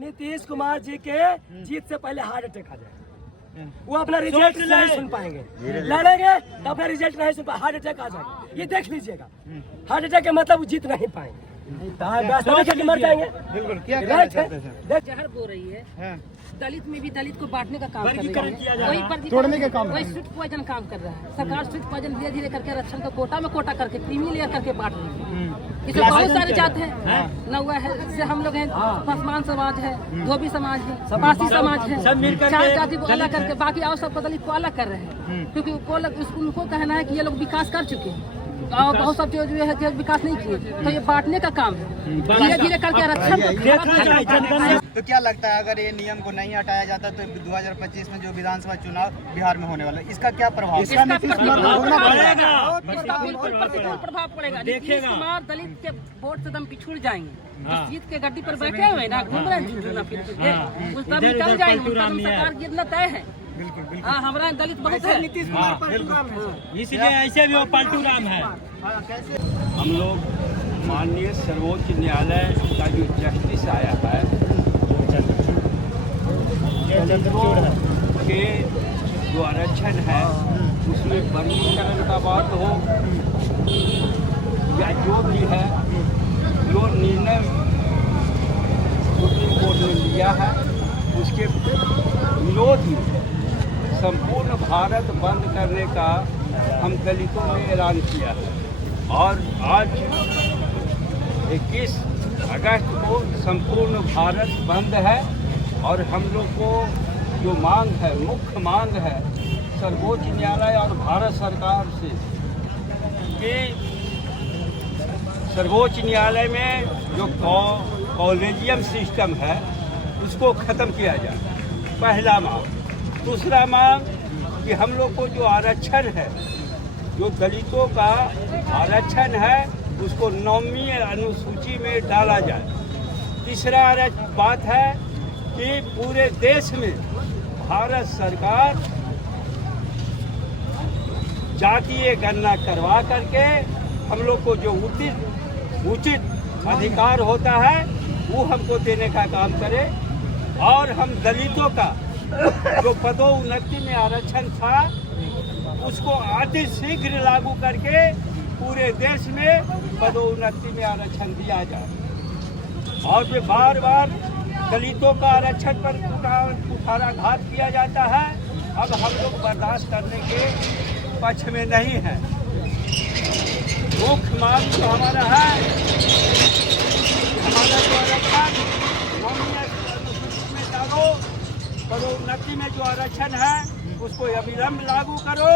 नीतीश कुमार जी के जीत से पहले हार्ट अटैक आ जाए, वो अपना रिजल्ट नहीं सुन पाएंगे, लड़ेंगे तो अपना रिजल्ट नहीं सुन पाएंगे, हार्ट अटैक आ जाएगा। ये देख लीजिएगा, हार्ट अटैक के मतलब वो जीत नहीं पाएंगे, मर जाएंगे। बिल्कुल क्या जहर बो रही है, दलित में भी दलित को बांटने का काम कर रही है, तोड़ने का काम, वही स्वीट पॉइजन काम कर रहा है। सरकार स्वीट पॉइजन धीरे धीरे करके आरक्षण को कोटा में कोटा करके क्रीमी लेयर करके बांट रही है। इसमें बहुत सारी जात है, नौवा है, जैसे हम लोग हैं, पसमान समाज है, धोबी समाज है, पासी समाज है, चार जाति को अलग करके बाकी और सबको दलित को अलग कर रहे हैं, क्योंकि उनको कहना है कि ये लोग विकास कर चुके हैं और बहुत सब जो है जो विकास नहीं किए, तो ये बांटने का काम है, धीरे धीरे करके आरक्षण। तो क्या लगता है अगर ये नियम को नहीं हटाया जाता तो 2025 में जो विधानसभा चुनाव बिहार में होने वाला है, इसका क्या प्रभाव? इसका प्रतिकूल प्रभाव पड़ेगा। नीतीश कुमार दलित के वोट से दम पिछुड़ जाएंगे, जिस जीत के गड्डी पर बैठे हुए ना, घूम रहे हैं, उस दम निकल जाएंगे, सरकार गिरना तय है। हाँ, हमारा दलित बहुत है, नीतीश कुमार इसलिए ऐसे भी वो पलटू राम है। हम लोग माननीय सर्वोच्च न्यायालय का जो जस्टिस आया है के जो आरक्षण है उसमें वर्गीकरण का बात हो या जो भी है, जो निर्णय सुप्रीम कोर्ट ने लिया है उसके विरोध में संपूर्ण भारत बंद करने का हम दलितों ने ऐलान किया है। और आज 21 अगस्त को संपूर्ण भारत बंद है और हम लोग को जो मांग है, मुख्य मांग है सर्वोच्च न्यायालय और भारत सरकार से कि सर्वोच्च न्यायालय में जो कॉलेजियम सिस्टम है उसको ख़त्म किया जाए, पहला मांग। दूसरा मांग कि हम लोग को जो आरक्षण है, जो दलितों का आरक्षण है उसको 9वीं अनुसूची में डाला जाए। तीसरा बात है कि पूरे देश में भारत सरकार जातीय गणना करवा करके हम लोग को जो उचित अधिकार होता है वो हमको देने का काम करे और हम दलितों का जो पदोन्नति में आरक्षण था उसको अति शीघ्र लागू करके पूरे देश में पदोन्नति में आरक्षण दिया जाए। और जो बार बार दलितों का आरक्षण पर कुठाराघात किया जाता है, अब हम लोग बर्दाश्त करने के पक्ष में नहीं है। मुख्य मांग तो हमारा है, हमारा जो आरक्षण में डालो, पदोन्नति में जो आरक्षण है उसको अविलंब लागू करो।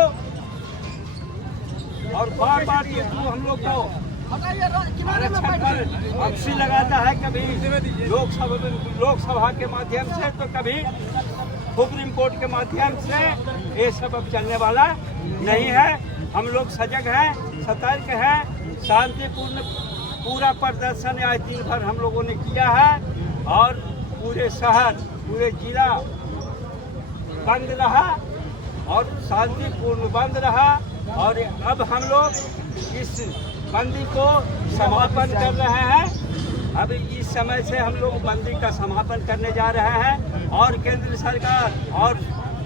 और बार बार ये जो हम लोग को आरक्षण पर अक्सी लगाता है, कभी लोकसभा के माध्यम से तो कभी सुप्रीम कोर्ट के माध्यम से, ये सब अब चलने वाला नहीं है। हम लोग सजग हैं, सतर्क हैं, शांतिपूर्ण पूरा प्रदर्शन आज दिन भर हम लोगों ने किया है और पूरे शहर पूरे जिला बंद रहा और शांतिपूर्ण बंद रहा। और अब हम लोग इस बंदी को समापन कर रहे हैं। अब इस समय से हम लोग बंदी का समापन करने जा रहे हैं और केंद्र सरकार और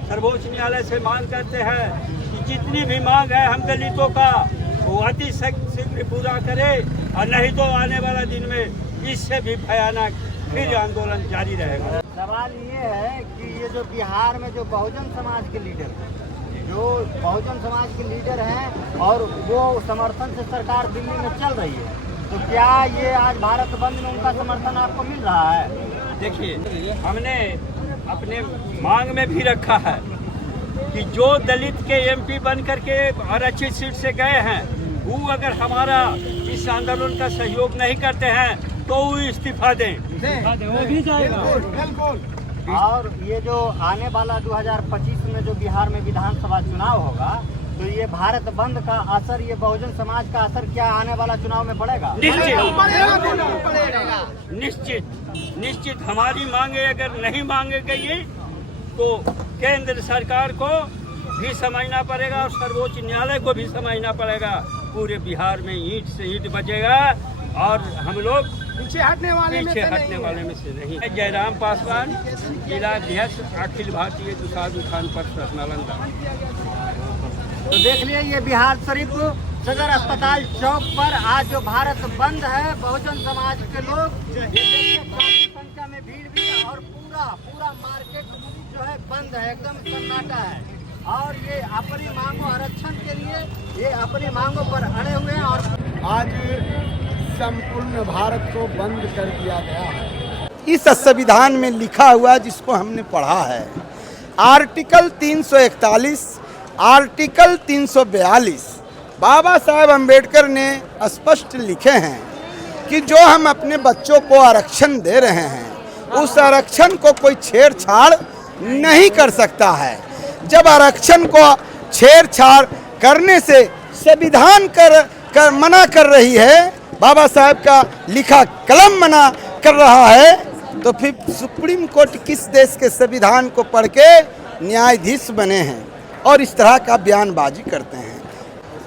सर्वोच्च न्यायालय से मांग करते हैं कि जितनी भी मांग है हम दलितों का वो अति शीघ्र पूरा करे, और नहीं तो आने वाला दिन में इससे भी भयानक फिर आंदोलन जारी रहेगा। सवाल ये है कि ये जो बिहार में जो बहुजन समाज के लीडर हैं, जो बहुजन समाज के लीडर हैं और वो समर्थन से सरकार दिल्ली में चल रही है, तो क्या ये आज भारत बंद में उनका समर्थन आपको मिल रहा है? देखिए, हमने अपने मांग में भी रखा है कि जो दलित के एमपी बन करके आरक्षित सीट से गए हैं वो अगर हमारा इस आंदोलन का सहयोग नहीं करते हैं तो वो इस्तीफा दें। वो भी जाएगा। और ये जो आने वाला 2025 में जो बिहार में विधानसभा चुनाव होगा, तो ये भारत बंद का असर, ये बहुजन समाज का असर क्या आने वाला चुनाव में पड़ेगा? निश्चित हमारी मांगे अगर नहीं मांगे गई तो केंद्र सरकार को भी समझना पड़ेगा और सर्वोच्च न्यायालय को भी समझना पड़ेगा। पूरे बिहार में ईंट से ईंट बचेगा और हम लोग पीछे हटने वाले में पीछे से हटने नहीं वाले में से नहीं। जयराम पासवान, जिला अध्यक्ष अखिल भारतीय दुसाध उत्थान परिषद नालंदा। तो देख लिए ये बिहार शरीफ सदर अस्पताल चौक पर आज जो भारत बंद है, बहुजन समाज के लोग काफी संख्या में भीड़ भी है और पूरा मार्केट जो है बंद है, एकदम सन्नाटा है। और ये अपनी मांगों आरक्षण के लिए ये अपनी मांगों पर अड़े हुए हैं और आज संपूर्ण भारत को बंद कर दिया गया है। इस संविधान में लिखा हुआ जिसको हमने पढ़ा है, आर्टिकल 341, आर्टिकल 342, बाबा साहेब अम्बेडकर ने स्पष्ट लिखे हैं कि जो हम अपने बच्चों को आरक्षण दे रहे हैं उस आरक्षण को कोई छेड़छाड़ नहीं कर सकता है। जब आरक्षण को छेड़छाड़ करने से संविधान कर मना कर रही है, बाबा साहेब का लिखा कलम मना कर रहा है, तो फिर सुप्रीम कोर्ट किस देश के संविधान को पढ़ के न्यायाधीश बने हैं और इस तरह का बयानबाजी करते हैं।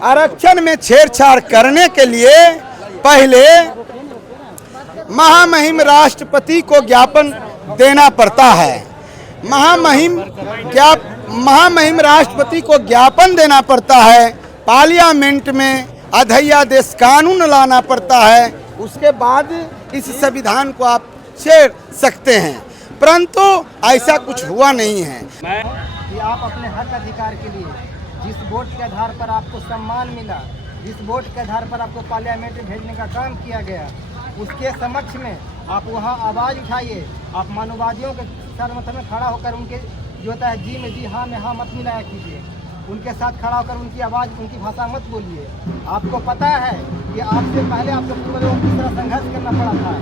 आरक्षण में छेड़छाड़ करने के लिए पहले महामहिम राष्ट्रपति को ज्ञापन देना पड़ता है। महामहिम राष्ट्रपति को ज्ञापन देना पड़ता है, पार्लियामेंट में अध्यादेश कानून लाना पड़ता है, उसके बाद इस संविधान को आप छेड़ सकते हैं, परंतु ऐसा कुछ हुआ नहीं है। कि आप अपने हक अधिकार के लिए जिस वोट के आधार पर आपको सम्मान मिला, जिस वोट के आधार पर आपको पार्लियामेंट में भेजने का काम किया गया, उसके समक्ष में आप वहाँ आवाज़ उठाइए। आप मानववादियों के सरमत में खड़ा होकर उनके जो होता है जी में जी, हाँ में हाँ मत मिलाया कीजिए। उनके साथ खड़ा होकर उनकी आवाज़, उनकी भाषा मत बोलिए। आपको पता है कि आपसे पहले आपको पूर्वजों को किस तरह संघर्ष करना पड़ा था।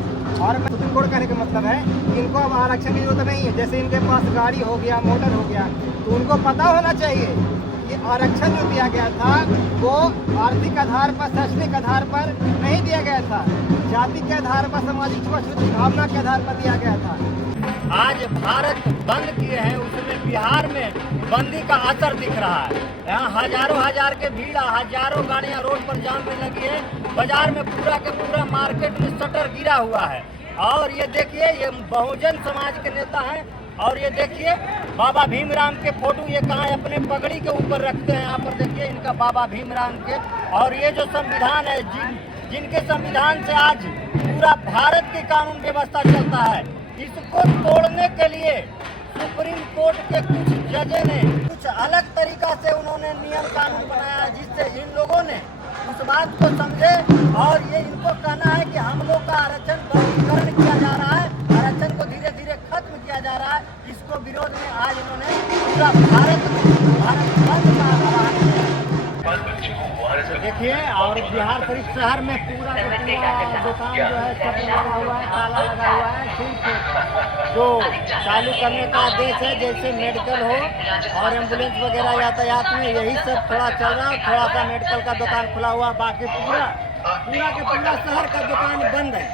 और मैं सुप्रीम कोर्ट कहने का मतलब है कि इनको अब आरक्षण की जरूरत नहीं है। जैसे इनके पास गाड़ी हो गया, मोटर हो गया, तो उनको पता होना चाहिए कि आरक्षण जो दिया गया था वो आर्थिक आधार पर, शैक्षणिक आधार पर नहीं दिया गया था, जाति के आधार पर, सामाजिक छुआछूत भावना के आधार पर दिया गया था। आज भारत बंद किए हैं, उसमें बिहार में बंदी का असर दिख रहा है। यहाँ हजारों हजार के भीड़, हजारों गाड़ियाँ रोड पर जाम में लगी है। बाजार में पूरा के पूरा मार्केट में शटर गिरा हुआ है। और ये देखिए, ये बहुजन समाज के नेता हैं। और ये देखिए बाबा भीमराव के फोटो ये कहाँ अपने पगड़ी के ऊपर रखते हैं। यहाँ पर देखिए इनका बाबा भीमराव के। और ये जो संविधान है, जिनके संविधान से आज पूरा भारत की कानून व्यवस्था चलता है, इसको तोड़ने के लिए सुप्रीम कोर्ट के कुछ जज ने कुछ अलग तरीका से उन्होंने नियम कानून बनाया है, जिससे इन लोगों ने उस बात को समझे। और ये इनको कहना है कि हम लोग का आरक्षण बंदीकरण किया जा रहा है, आरक्षण को धीरे धीरे खत्म किया जा रहा है। इसको विरोध में आज इन्होंने पूरा भारत बंद का आह्वान किया। देखिए, और बिहार शरीफ शहर में पूरा दुकान जो है शटर लगा हुआ है, ताला लगा हुआ है। सिर्फ जो चालू करने का आदेश है, जैसे मेडिकल हो और एम्बुलेंस वगैरह यातायात में, यही सब थोड़ा चल रहा है। थोड़ा सा मेडिकल का दुकान खुला हुआ, बाकी पूरा के पूरा शहर का दुकान बंद है।